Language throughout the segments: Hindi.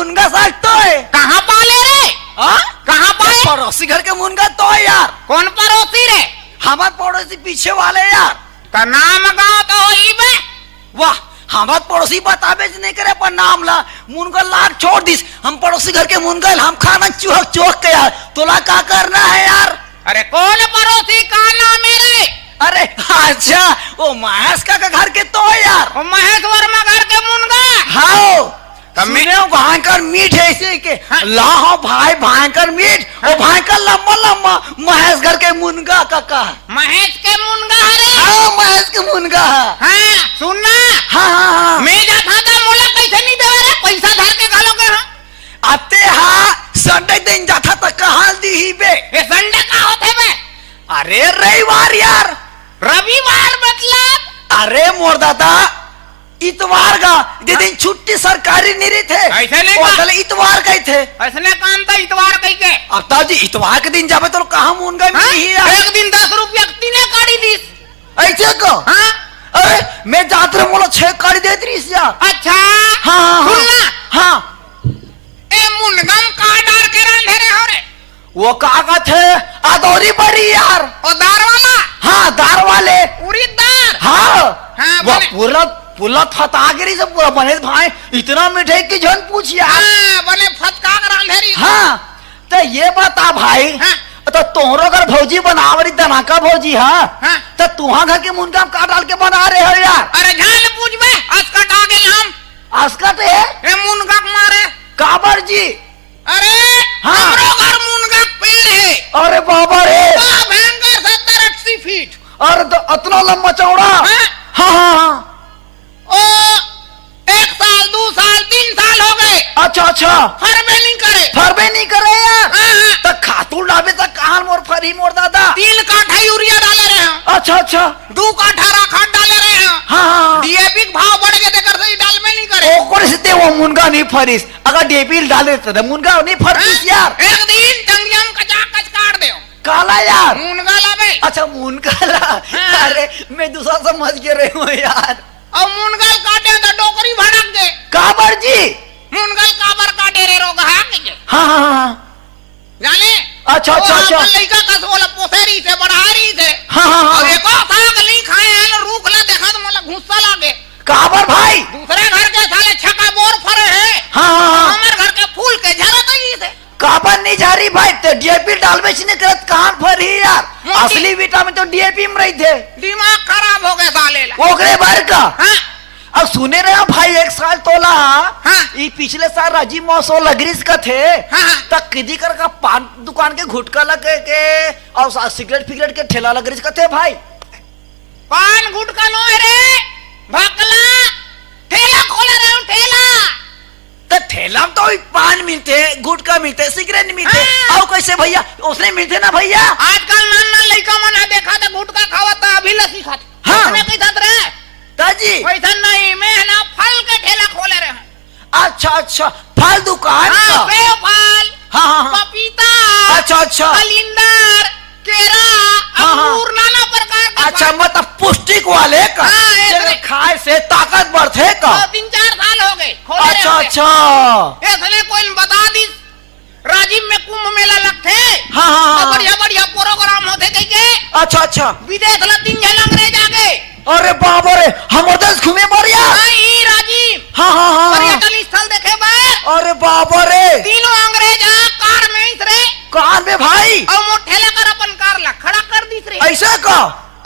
मुनगा साग तो है। कहाँ पाले रे? कहाँ पाए? पड़ोसी घर के मुनगा तो है यार। कौन पड़ोसी रे? हमारे पड़ोसी पीछे वाले यार। का नाम गाँव तो होई बे। वाह, हमारे पड़ोसी बताबे नहीं करे पर नाम ला मुनगा लाग छोड़ दिस। हम पड़ोसी घर के मुनगल हम खाना चौक चौक के यार। तोला क्या करना है यार? अरे कौन पड़ोसी का नाम है रे? अरे अच्छा, वो महेश का घर के तो है यार। वो महेश वर्मा घर के मुनगा। हाँ सुने हो भयंकर मीठ है इसे के। लाहो भाई भयंकर मीठ। वो भयंकर लम्बा लम्बा महेश घर के मुनगा का। महेश के मुनगा है। हाँ महेश के मुनगा है। हाँ सुनना। हाँ मैं जाता था मोला कैसे नहीं देवे रे? पैसा धर के गालो के। हाँ आते हाँ संडे दिन जाता तक कहाँ दी ही बे। ये संडे का होते बे? अरे रविवार यार। रविवार मतलब? अरे मोर दादा इतवार का जे दिन छुट्टी सरकारी नहीं थे। ऐसे नहीं का? इतवार गए थे। ऐसने काम था इतवार कही के। अब ताजी इतवार के दिन जावे तो कहाँ मुनगा मिली यार। एक दिन 10 रुपया तीने काढ़ी दीस। ऐसे को? हाँ अरे मैं जात रहा मोला 6 काढ़ी दे दी यार। अच्छा हाँ सुनना। हाँ ए मुनगम का डार के रांधे रे हो रे? वो काका थे अदौरी बड़ी यार। और दार वाला? हाँ दार वाले। उड़ीद दार? हाँ हाँ, वो बने- पूरा पूरा फतागिरी से पूरा महेश भाई इतना मिठाई की जन पूछ यार। हाँ बने फटका के रांधे री। हाँ तो ये बता भाई। हाँ। तो तोहरो घर भौजी बनावरी दनाका भौजी। हाँ हाँ। तो तुहा घर के मुनगा का डाल के बना रहे हो यार। अरे जान पूछ बे अस्कट आ गए हम। अस्कट है ए मुनगा मारे काबर जी। अरे हाँ। हमरो घर मुनगा पेड़ है। अरे बाबा रे। भयंकर 70-80 फीट। और तो इतना लंबा चौड़ा। हाँ। हाँ हाँ ओ 1 साल 2 साल 3 साल हो गए अच्छा अच्छा फरबे नहीं करे। फरबे नहीं करे यार। हाँ, हाँ। तो खातू डाबे तक कहाँ मोर फरी मोर दादा। 3 काठा यूरिया डाले रहे हैं। अच्छा अच्छा 2 काठा राखाट डाले रहे हैं। हाँ डीएपी का भाव बढ़ गए देकर से डाल में नहीं करे। ओकर से वो मुनगा नहीं फरिस। अगर डेबिल डाले तो मुनगा नहीं फरतिस यार। एक दिन टंगिया में कचाकच काट दे काला यार। मुनगा लावे। अच्छा मुनगा ला। हाँ। अरे मैं दूसरा समझ के रही हूँ यार। और मुनगल काटे तो डोकरी भड़क दे। काबर जी। मुनगल काबर काटे रे रोग है के हाँ हाँ हाँ जाने। अच्छा अच्छा अच्छा लड़का कस बोला पोसेरी से बढ़ारी से। हाँ हाँ अब हाँ एको साग नहीं खाए हैं रूख ला देखा तो मला गुस्सा लागे। काबर भाई। दूसरे घर के साले छका बोर फरे है। हाँ हाँ हमारे घर के फूल के झरा तो ही से। काबर नहीं जा रही भाई। तो डीएपी डाल में नहीं करत कहाँ फरी यार। मोटी- असली विटामिन तो डीएपी में रही थे। दिमाग खराब हो गया साले ला। ओकरे भर का। हाँ अब सुने रहे हो भाई 1 साल तोला। हाँ। ये पिछले साल राजीव मौसो लगरिस का थे। हाँ। तक किदी कर का पान दुकान के घुटका लगे के और सिगरेट फिगरेट के ठेला लगरिस का थे भाई। पान गुटका नो है रे भकला। ठेला खोला रहे हूँ ठेला। तो ठेला में तो पान मिलते गुटका मिलते सिगरेट मिलते। हाँ। और कैसे भैया उसने मिलते ना भैया। आजकल नाना लड़का मना देखा था गुटका खावा अभी लस्सी खाते। हाँ। उसने कैसा रहे ताजी। वैसा नहीं मैं है ना फल के ठेला खोले रहे हैं। अच्छा अच्छा फल दुकान हाँ, का। सेब फल हाँ हाँ हाँ। पपीता अच्छा अच्छा कलिंदर केरा हाँ, हाँ। अंगूर नाना प्रकार का अच्छा मतलब पौष्टिक वाले का। हाँ, जेने खाए से ताकत बढ़ते का। 3-4 साल हो गए खोले रहे अच्छा होंगे। अच्छा इसलिए कोई बता दी राजीव में कुंभ मेला लगते। हाँ हाँ हाँ। बढ़िया बढ़िया प्रोग्राम होते कहीं के। अच्छा अच्छा विदेश ला 3 जन अंग्रेज आ गए। अरे बाबा रे हम देश घूमे बढ़िया। नहीं राजीव हाँ हाँ हाँ हाँ। पर्यटन स्थल देखे बार। अरे बाबा रे तीनों अंग्रेज आ कार में इस रे कहाँ में भाई। और वो ठेला कर अपन कार ला खड़ा कर दी रे। ऐसा का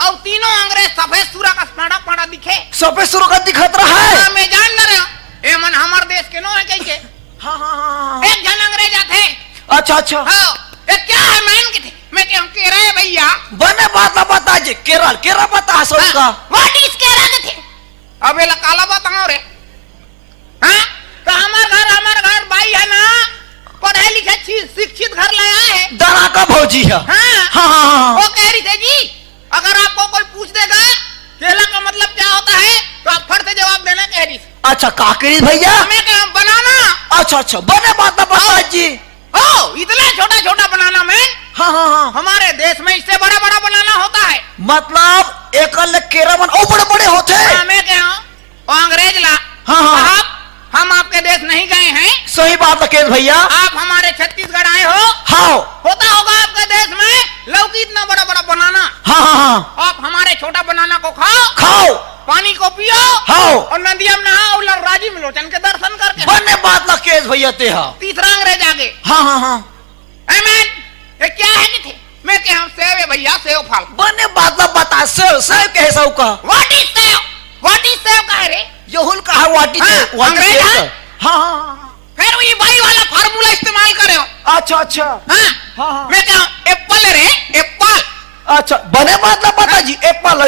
और तीनों अंग्रेज सफेद सूरा का पाड़ा पाड़ा दिखे। सफेद सुर का दिखत रहा है। हाँ, मैं जान न रहा ए मन हमारे देश के नो है कहीं के। हाँ हाँ हाँ। एक जन अंग्रेज आते। अच्छा अच्छा हाँ ये क्या है मैन के थे मैं क्या कह रहे भैया। बने बात बता जे केरल केरल बता सो का। व्हाट इज केरल के थे। अब ये काला बताओ रे। हाँ तो हमार घर भाई है ना पढ़े लिखे शिक्षित घर लाया है। दना का भौजी है। हाँ हाँ हाँ हाँ। वो कह रही थे जी अगर आपको कोई पूछ देगा केला का मतलब क्या होता है तो आप फट से जवाब देना कह रही। अच्छा काकरी भैया। मैं क्या बनाना। अच्छा अच्छा बने बात बता जी। ओ इतना छोटा छोटा बनाना मैं। हाँ हाँ हाँ। हमारे देश में इससे बड़ा बड़ा बनाना होता है। मतलब एक केरा मन ओ बड़े बड़े होते हैं। हाँ, मैं क्या हूँ अंग्रेज ला। हाँ हाँ साहब हम आपके देश नहीं गए हैं। सही बात बात लकेश भैया। आप हमारे छत्तीसगढ़ आए हो। हाँ होता होगा आपके देश में लौकी इतना बड़ा बड़ा बनाना। हाँ हाँ आप हमारे छोटा बनाना को खाओ, खाओ, पानी को पियो, हाँ और नदिया में नहाओ, और राजीव लोचन के दर्शन करके। बने बात लकेश भैया ते हा। तीसरा अंग्रेज आगे। हाँ हाँ हाँ मैन ये क्या है कि थे? मैं क्या हम सेव है भैया, सेव फल। बने बात ला बता सेव सेव के सब का what is save? What is save का है रे? यहुल का है वाटी हाँ, से वाटी अंग्रेज से है? हाँ हाँ फिर ये भाई वाला फार्मूला इस्तेमाल करे हो। अच्छा अच्छा हाँ हाँ हाँ मैं क्या एप्पल रे, एप्पल। अच्छा बने बात ला बता जी एप्पल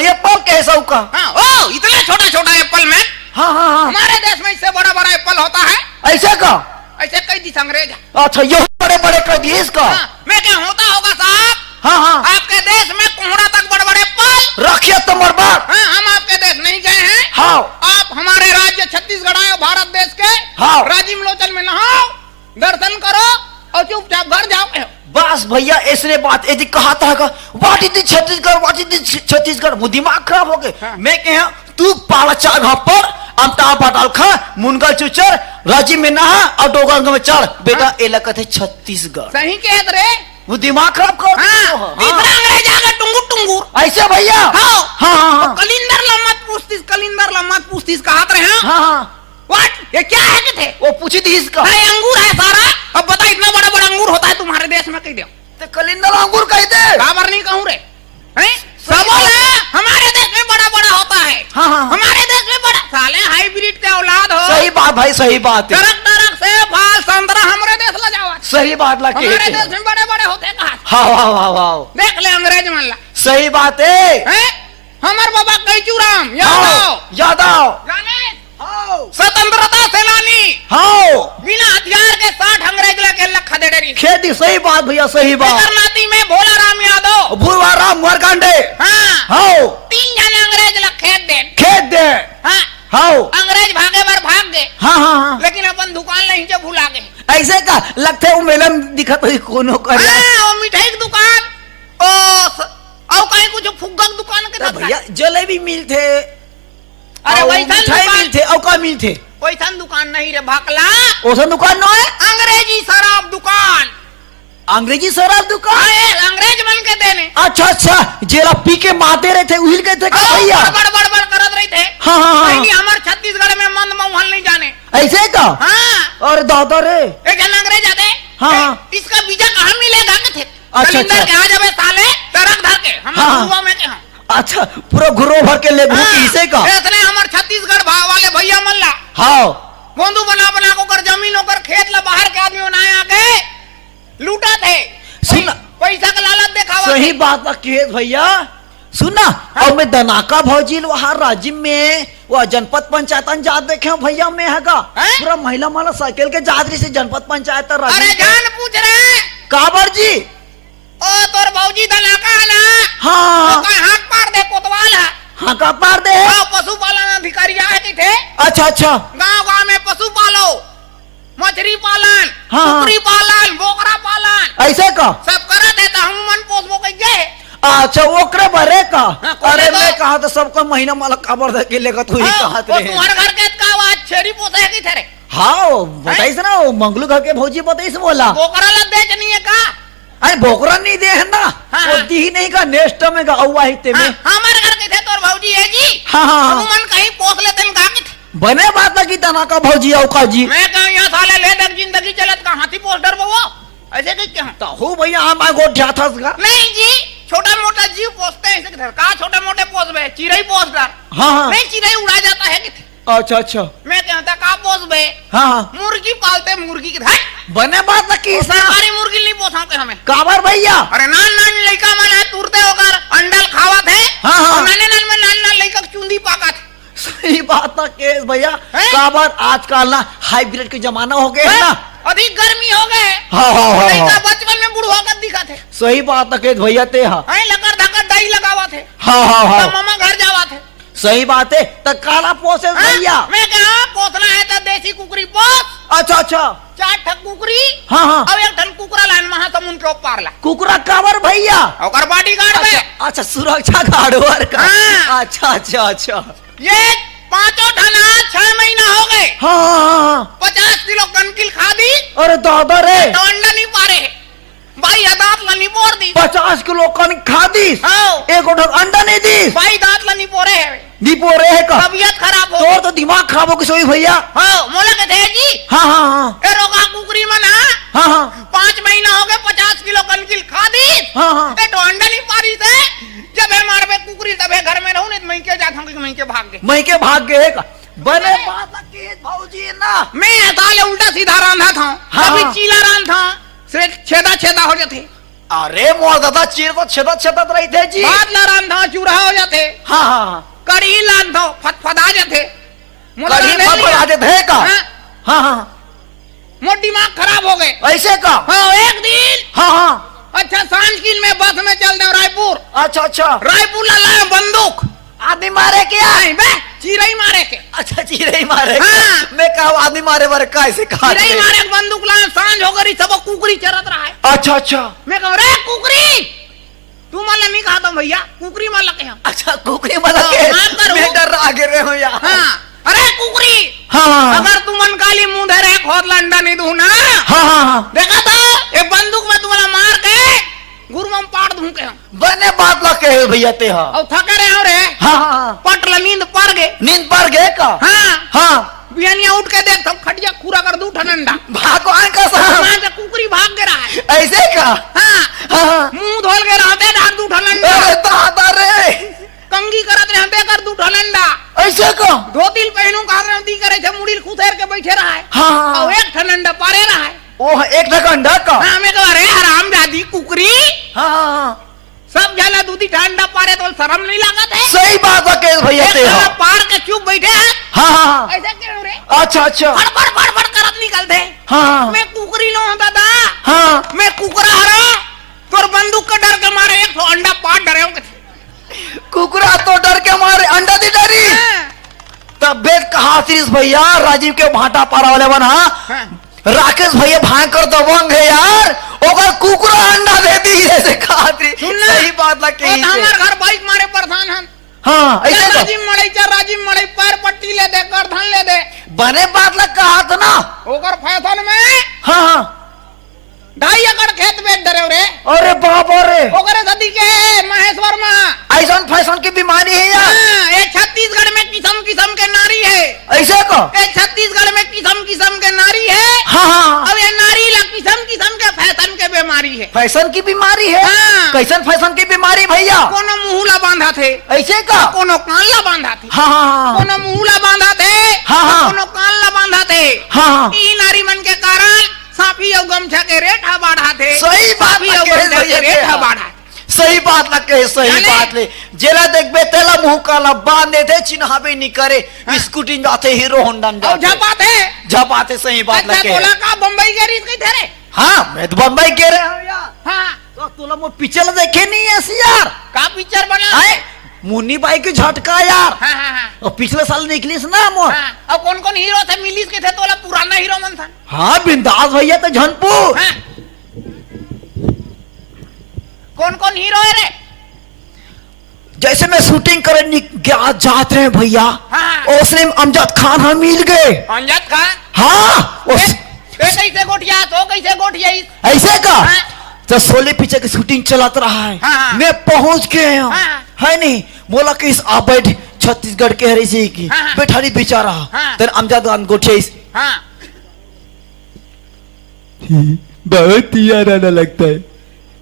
के सब का हाँ ओ इतना छोटा छोटा एप्पल में। हाँ हाँ हाँ हमारे देश में इससे बड़ा बड़ा एप्पल होता है। ऐसे का ऐसे कई दिस अंग्रेज है। अच्छा ये बड़े बड़े कर दिए इसका हाँ, मैं क्या होता होगा साहब हाँ हाँ आपके देश में कोहड़ा तक बड़े बड़े एप्पल। रखिए तुम्हार बात हाँ, हम आपके देश नहीं गए हैं। हाँ आप हमारे राज्य छत्तीसगढ़ आए हो, भारत देश के। हाँ। राजीव लोचन में नहाओ, दर्शन करो और चुपचाप घर जाओ। बस भैया ऐसने बात यदि कहा था what is Chhattisgarh what is Chhattisgarh वो दिमाग खराब हो गए। हाँ। मैं कह तू पाला चार घाट पर अमताब पटाल खा मुनगल चुचर राजीव में नहा और डोगरगंज में चढ़ बेटा इलाका थे छत्तीसगढ़। सही कह रहे। वो दिमाग खराब कर हाँ, तीसरा अंग्रेज आगे टुंगुर टुंगुर। ऐसे भैया हाँ हाँ हाँ कलिंदर लम्मत पूछतीस, कलिंदर लम्मत पूछतीस कहा रहे हैं। हाँ हाँ व्हाट ये क्या है कि थे? वो पूछी थी इसका हाँ, ये अंगूर है सारा। अब बता इतना बड़ा बड़ा अंगूर होता है तुम्हारे देश में? कह दो तो कलिंदर अंगूर कहते बराबर नहीं कहूँ रे। हैं? सबल है हमारे देश में बड़ा बड़ा होता है। हाँ हाँ हमारे देश में बड़ा साले हाइब्रिड के औलाद हो। सही बात भाई सही बात है टरक टरक से फल संतरा हमारे देश ला जावा। सही बात ला हमारे देश में बड़े बड़े होते कहा। हाँ हाँ हाँ हाँ देख ले अंग्रेज मन ला। सही बात है हैं? हमार बाबा कैचूराम यादव हाँ, यादव जाने हाँ स्वतंत्रता सेनानी हाँ बिना हथियार के 60 अंग्रेज लेके लखा दे रही। खेती सही बात भैया सही बात नाती में भोला राम यादव, भूवाराम मरकांडे हाँ हाँ 3 जने अंग्रेज लख खेत दे। खेत दे हाँ हाँ अंग्रेज भागे बार भाग गए, हाँ हाँ हाँ लेकिन अपन दुकान नहीं जो भुला गए। ऐसे का लगता है वो मेला में दिखत है कोनो कर हाँ, वो मिठाई की दुकान और कहीं कुछ फुग्गा की दुकान के साथ भैया जलेबी मिलते अरे और वैसा मिठाई दुकान मिलते और का मिलते वैसा दुकान नहीं रे भाकला, ओसा दुकान न है अंग्रेजी शराब दुकान। अंग्रेजी शराब दुकान हाँ, ये अंग्रेज बन के देने। अच्छा अच्छा जेला पी के मारते रहे थे उहिल कहते का भैया बड़ बड़ बड़ करत रहे थे। हाँ हाँ हाँ नहीं हमारे छत्तीसगढ़ में मंद महल नहीं जाने। ऐसे का हाँ और दादा रे एक जन अंग्रेज आते। हाँ। इसका बीजा कहाँ मिलेगा के थे? अच्छा, कलिंदर अच्छा। के आ जावे साले टरक धर के हम हाँ। गुरुआ में के हम। अच्छा पूरा घुरो भर के ले घूम इसे का इतने हमारे छत्तीसगढ़ भाव वाले भैया मल्ला हाँ गोंदू बना बना को कर जमीन होकर खेत ला बाहर के आदमी बनाए आके लूटा थे। सुन पैसा का लालच दिखावा सही थे। बात केस भैया सुना और मैं दनाका भौजी वहाँ राज्य में वह जनपद पंचायत जात देखे भैया में हैगा हैं? पूरा महिला माला साइकिल के जादरी से जनपद पंचायत अरे जान पूछ रहे काबर जी ओ तोर भौजी दनाका है ना? हाँ तो कहीं हाथ पार दे कोतवाल है। हाँ का पार दे गाँव पशुपालन अधिकारी आए कि थे। अच्छा अच्छा गाँव गाँव में पशु पालो, मछली पालन, हाँ। कुकरी पालन, बोकरा पालन ऐसे का सब करा देता हम मन पोसबो कैसे। अच्छा ओकरे बरे का हाँ, कोने अरे को? मैं कहा तो सबको महीना माला काबर दे के लेकर तू ही कहा वो तुम्हारे घर के का आवाज छेरी पोसे है कि थे रे? हाँ बताइस ना वो मंगलू घर के भौजी बताइस बोला बोकरा लग दे नहीं है का? अरे बोकरा नहीं दे है ना हाँ, वो हाँ। दी ही नहीं का नेक्स्ट में का औवा ही ते में हमारे घर के थे तोर भौजी है जी। हाँ हाँ हाँ मन कहीं पोस लेते हैं का कि थे। बने बात लगी तनाका भौजी औका जी मैं कहूँ यहाँ साले ले तक जिंदगी चलत का हाथी पोस्टर वो ऐसे कहीं क्या? तो हो भैया हम आगो ढाथा का नहीं जी छोटा मोटा जीव पोसते हैं ऐसे किधर का छोटे मोटे पोस बे चिड़ई पोस डर हाँ हाँ नहीं चिड़ई उड़ा जाता है कि थे। अच्छा अच्छा मैं कहता का पोस बे हाँ हाँ मुर्गी पालते मुर्गी की धाय बने बात लगी सरकारी मुर्गी नहीं पोसाते हमें। काबर भैया अरे नान नान लड़का मन है तुरते होकर अंडल खावा थे। हाँ, हाँ। और नाने नान में नान नान लड़का चुंदी पाका थे। सही बात है केस भैया हैं? काबर आजकल ना हाइब्रिड के जमाना हो गए है ना अधिक गर्मी हो गए। हाँ हाँ हाँ लड़का हाँ बचपन में बूढ़ होकर दिखा थे। सही बात है केस भैया ते हाँ हैं लकर धकर दही लगावा थे। हाँ हाँ तब हाँ मामा घर जावा थे। सही बात है तो काला पोसे हैं? भैया मैं कहा पोसना है तो देसी कुकरी पोस। अच्छा अच्छा 4 ठक कुकरी हाँ हाँ और 1 ठन कुकरा लाइन महासमुंद के ऊपर ला कुकरा काबर भैया और बॉडीगार्ड में अच्छा अच्छा सुरक्षा गार्ड का हाँ। अच्छा अच्छा अच्छा ये 5 पांचों ठाना 6 महीना हो गए। हाँ हाँ हाँ 50 किलो कनकिल खा दी अरे दादा रे तो अंडा नहीं पारे भाई दांत ला नहीं पोर दी 50 किलो कन खा दीस हाँ एक उठक अंडा नहीं दीस भाई दांत ला नहीं पोरे है दीपो रे का तबीयत खराब हो तो दिमाग खराब हो किसी भैया हाँ मोला के थे जी हाँ हाँ हाँ ए रोगा कुकरी में ना हाँ हाँ 5 महीना हो गए 50 किलो कनकिल खा दी हाँ हाँ ए तो अंडा नहीं पारी थे जब है मार पे कुकरी तब है घर में रहूं नहीं तो मैं के जाता हूं कि मैं के भाग गए मैं के भाग गए का बने बात के भाऊजी ना मैं ताले उल्टा सीधा रांधा था हाँ, कभी हाँ। चीला रांधा से छेदा छेदा हो जाते अरे मोर दादा चीर तो छेदत छेदत रही थे जी बादला रांधा चूरा हो जाते हाँ हाँ हाँ कड़ी लांधो फटफटा जाते कढ़ी फटफटा देते है का हाँ, हाँ हाँ मोर दिमाग खराब हो गए ऐसे का हाँ एक दिन हाँ हाँ अच्छा सांझकिल में बस में चल दे रायपुर अच्छा अच्छा रायपुर ला लाए बंदूक आदमी मारे क्या नहीं बे चिरई मारे के अच्छा चीरे ही मारे हाँ। मैं कहा आदमी मारे मारे कैसे कहा चिरई मारे के बंदूक लाए सांझ हो गई सब कुकरी चरत रहा है अच्छा अच्छा मैं कह रे कुकरी तू मला नहीं कहा था भैया कुकरी मला के हम अच्छा कुकरी वाला हाँ, के हाँ, करो। मैं डर आगे रहे हो यार हाँ अरे कुकरी हाँ अगर तू मन काली मुंह धे रहे खोद अंडा नहीं दूं ना हाँ हाँ हाँ देखा था ये बंदूक में तुम्हारा मार के गुरुमम पाड़ दूं के हम बने बात ला कहे भैया ते हाँ और थके रहे हो रे हाँ हाँ पटल नींद पड़ गए नींद पर गए का हाँ हाँ बिहानिया उठ के देख सब खटिया पूरा कर दूं ठनंडा भागो का साहब वहां से कुकरी भाग के रहा है ऐसे का हाँ हाँ हाँ मुंह धोल के रहते ढाक दूं ठनंडा अरे दादा रे कंगी करत रहते कर दूं ठनंडा ऐसे का धोतिल पहनू का दी करे छे मुड़ील खुदेर के बैठे रहा है हाँ हाँ और एक ठनंडा पारे रहा है ओ एक ढक अंडा का हाँ मैं कह रहे हराम जादी कुकरी हाँ हाँ हाँ सब जाला दूधी ठंडा पारे तो शर्म नहीं लागत है सही बात है कहे भैया एक ते साला हाँ पार के चुप बैठे हैं हाँ हाँ ऐसे क्यों रे अच्छा अच्छा बड़ करत निकलते हाँ हाँ मैं कुकरी लो दादा हाँ मैं कुकरा हरा तोर बंदूक के डर के मारे एक तो अंडा पाट डरे हूं कुकरा तो डर के मारे अंडा दी डरी तब बेद कहा श्रीश भैया राजीव के भाटा पारा वाले बना राकेश भैया भयंकर दबंग है यार ओकर कुकरा अंडा दे दी जैसे कहा थी सही बात लगे हमार घर बाइक मारे प्रधान हम हाँ ऐसे तो राजीव मड़ई पैर पट्टी ले दे गर्दन ले दे बने बात लग कहा था ना ओकर फैशन में हाँ हाँ 2.5 एकड़ खेत बेच डरे रे अरे बाप रे ओकरे सदी के महेश्वर में ऐसा फैशन की बीमारी है यार ये छत्तीसगढ़ में किस्म किस्म के नारी है ऐसे को ये छत्तीसगढ़ में किस्म किस्म के नारी है हाँ हाँ अब ये नारी ला किस्म किस्म के फैशन के बीमारी है फैशन की बीमारी है हाँ। कैसन फैशन की बीमारी भैया कोनो मुहला बांधा थे ऐसे का कोनो कानला बांधा थे हाँ हाँ कोनो मुहला बांधा थे हाँ, हाँ। कोनो कानला बांधा थे हाँ हाँ ई नारी मन के कारण साफी और गमछा के रेट बढ़ा थे सही बात साफी और लगे गमछा के रेट बढ़ा सही बात लगे सही जाने? बात ले जेला देखबे तेला मुंह काला बांध देते चिन्हाबे नहीं करे स्कूटी जाते हीरो होंडा और जाते झपाते झपाते सही बात अच्छा लगे तोला का बम्बई के रीत कही थे रे हाँ मैं तो बम्बई कह रहे हूँ यार हाँ तो तोला वो पिक्चर देखे नहीं है यार का पिक्चर बना आए मुन्नी बाई की झटका यार हाँ हाँ हाँ और पिछले साल निकली ना मोर हाँ, अब कौन कौन हीरो थे मिलीस के थे तोला पुराना हीरो मन था हाँ बिंदास भैया तो झनपुर हाँ। कौन कौन हीरो है रे जैसे मैं शूटिंग करने जाते हैं भैया हाँ। उसने अमजद खान हम मिल गए अंजद खान हाँ कैसे गोठिया तो कैसे गोठिया ऐसे का हाँ। तो सोले पीछे की शूटिंग चलाता रहा है हाँ। मैं पहुंच गए हूँ हाँ। है नहीं बोला कि इस आप बैठ छत्तीसगढ़ के हरी से की हाँ। बैठारी बेचारा हाँ। तेरे अमजद खान गोठिया इस हाँ बहुत ही याराना लगता है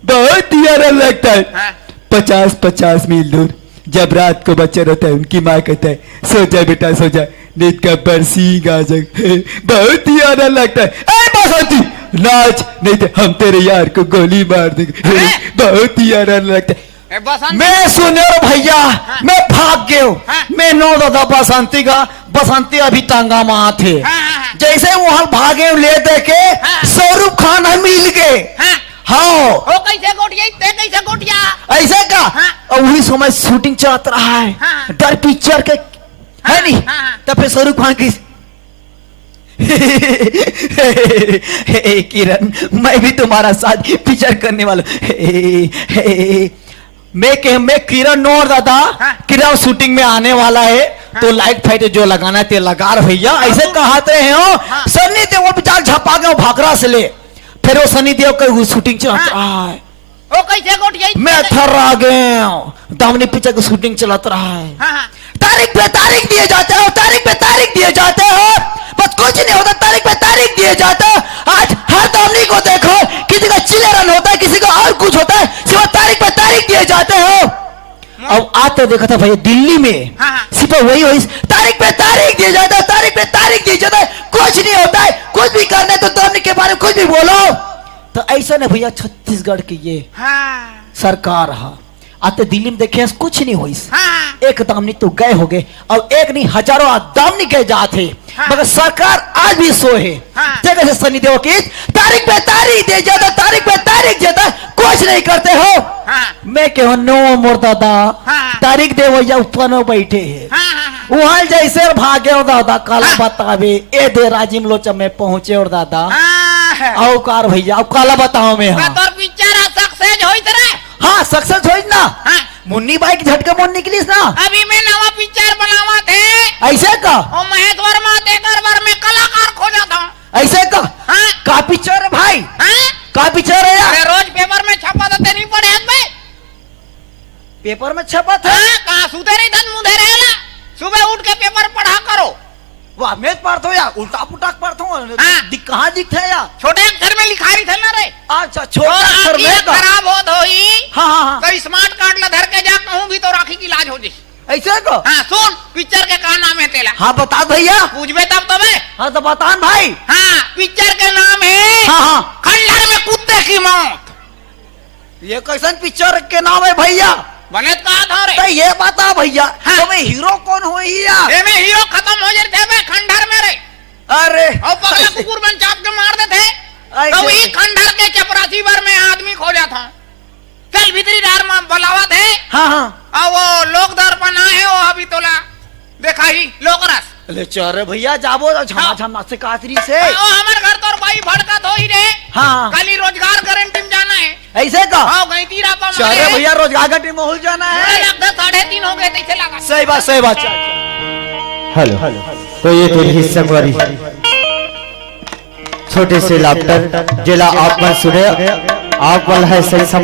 बहुत ही याराना लगता है हाँ। 50-50 मील दूर जब रात को बच्चा रहता है उनकी माँ कहता है सो जा बेटा सो जा नींद का बरसीग आ जाए बहुत ही याराना लगता है ऐ बसंती नाच नहीं तो हम तेरे यार को गोली मार देंगे बहुत ही याराना लगता है ए बसंत मैं सुने रो भैया मैं भाग गया हूँ हाँ। मैं नो दादा बसंती अभी टांगा माँ थे हाँ। जैसे वहां भागे ले दे के हाँ। स्वरूप खान हम मिल गए हाँ हाँ वो कैसे गोठिया ते कैसे गोठिया ऐसे का हाँ। और वही समय शूटिंग चलत रहा है हाँ। डर पिक्चर के है नहीं हाँ। तब फिर स्वरूप खान की किरण मैं भी तुम्हारा साथ पिक्चर करने वाला मैं किरण नोर दादा हाँ। किरण शूटिंग में आने वाला है तो लाइट फाइट जो लगाना है ते लगा रहे भैया ऐसे कहते हैं हो हाँ। सनी देओल बेचार झपा के भाखरा से ले फिर वो सनी देओल का शूटिंग चलाता रहा है वो कैसे गोट गई मैं थर्रा गया दामनी पिक्चर की शूटिंग चलाता रहा है हाँ हाँ तारीख पे तारीख दिए जाते हो तारीख पे तारीख दिए जाते हो बस कुछ नहीं होता तारीख पे तारीख दिए जाते हो आज हर दामनी को देखो किसी का चिले रन होता है किसी का और कुछ होता है सिर्फ तारीख पे तारीख दिए जाते हो अब आते देखा था भैया दिल्ली में हाँ, हाँ। सिर्फ वही तारीख पे तारीख दिए जाता है तारीख पे तारीख दिए जाता है कुछ नहीं होता है कुछ भी करने तो दामनी के बारे में कुछ भी बोलो तो ऐसा नहीं भैया छत्तीसगढ़ की ये हाँ सरकार हा आते दिल्ली में देखे कुछ नहीं हुई हाँ एक दामनी तो गए हो गए और एक नहीं हजारों दामनी गए जाते हाँ। मगर सरकार आज भी सो है हाँ। जगह से सनी देओल की तारीख पे तारीख दे जाता तारीख पे तारीख देता कुछ नहीं करते हो हाँ मैं क्यों नो मोर दादा हाँ। तारीख दे भैया ऊपर में बैठे है हाँ हाँ वहां जैसे भागे और दादा काला हाँ। बतावे ए दे राजीव लोचन में पहुंचे और दादा हाँ औकार भैया अब काला बताओ मैं हाँ तोर पिक्चर सक्सेस होई रे हाँ सक्सेस हो ना हाँ मुन्नी बाई की झटके मोड़ निकलीस ना अभी मैं नवा पिक्चर बनावा थे ऐसे का और महेश वर्मा देकर वर में कलाकार खोजा था ऐसे का हाँ का पिक्चर है भाई हाँ का पिक्चर है अरे यार रोज पेपर में छपा था नहीं पढ़े बे पेपर में छपा था हाँ कहाँ सुते नहीं धन मुंधे रहेला सुबह उठ के पेपर पढ़ा करो वाह मैं पढ़ता हूँ यार उल्टा पुल्टा पढ़ता हूँ हाँ। कहाँ दिखता है यार छोटे अक्षर में लिखाई थे ना रे अच्छा और छोटा अक्षर में का खराब हो धोई हाँ हाँ हाँ तो स्मार्ट कार्ड ला धर के जा कहूँ भी तो राखी की इलाज हो जी ऐसे को हाँ सुन पिक्चर के का नाम है तेला हाँ बता भैया पूछबे तब तो मैं हाँ तो बता भाई हाँ पिक्चर के नाम है हाँ हाँ खंडहर में कुत्ते की मौत ये कैसन पिक्चर के नाम है भैया बने कहा था रे तो ये बता भैया हाँ। तो मैं हीरो कौन हो यार ए में हीरो खत्म हो जाते थे खंडहर में रे अरे और पगला कुकुर बन चाप के मार देते ऐसे- तो वही खंडहर के चपरासी भर में आदमी खोजा था चल भीतरी डार में बुलावा थे हाँ हाँ और वो लोक दर्पण है वो अभी तोला देखा ही लोकरस अरे चल भैया जाबो झमा झमा से कातरी से ओ हमार घर तोर भाई भड़का तो ही रे हाँ खाली रोजगार गारंटी में जाना है ऐसे का हाँ गई तीरा पा चल रे भैया रोजगार का टीम मोहल जाना है लगभग 3.5 हो गए तैसे लगा सही बात चल हेलो तो ये थी हिस्सेवारी छोटे से लाफ्टर जिला आप सुने आप वाला है सही समझ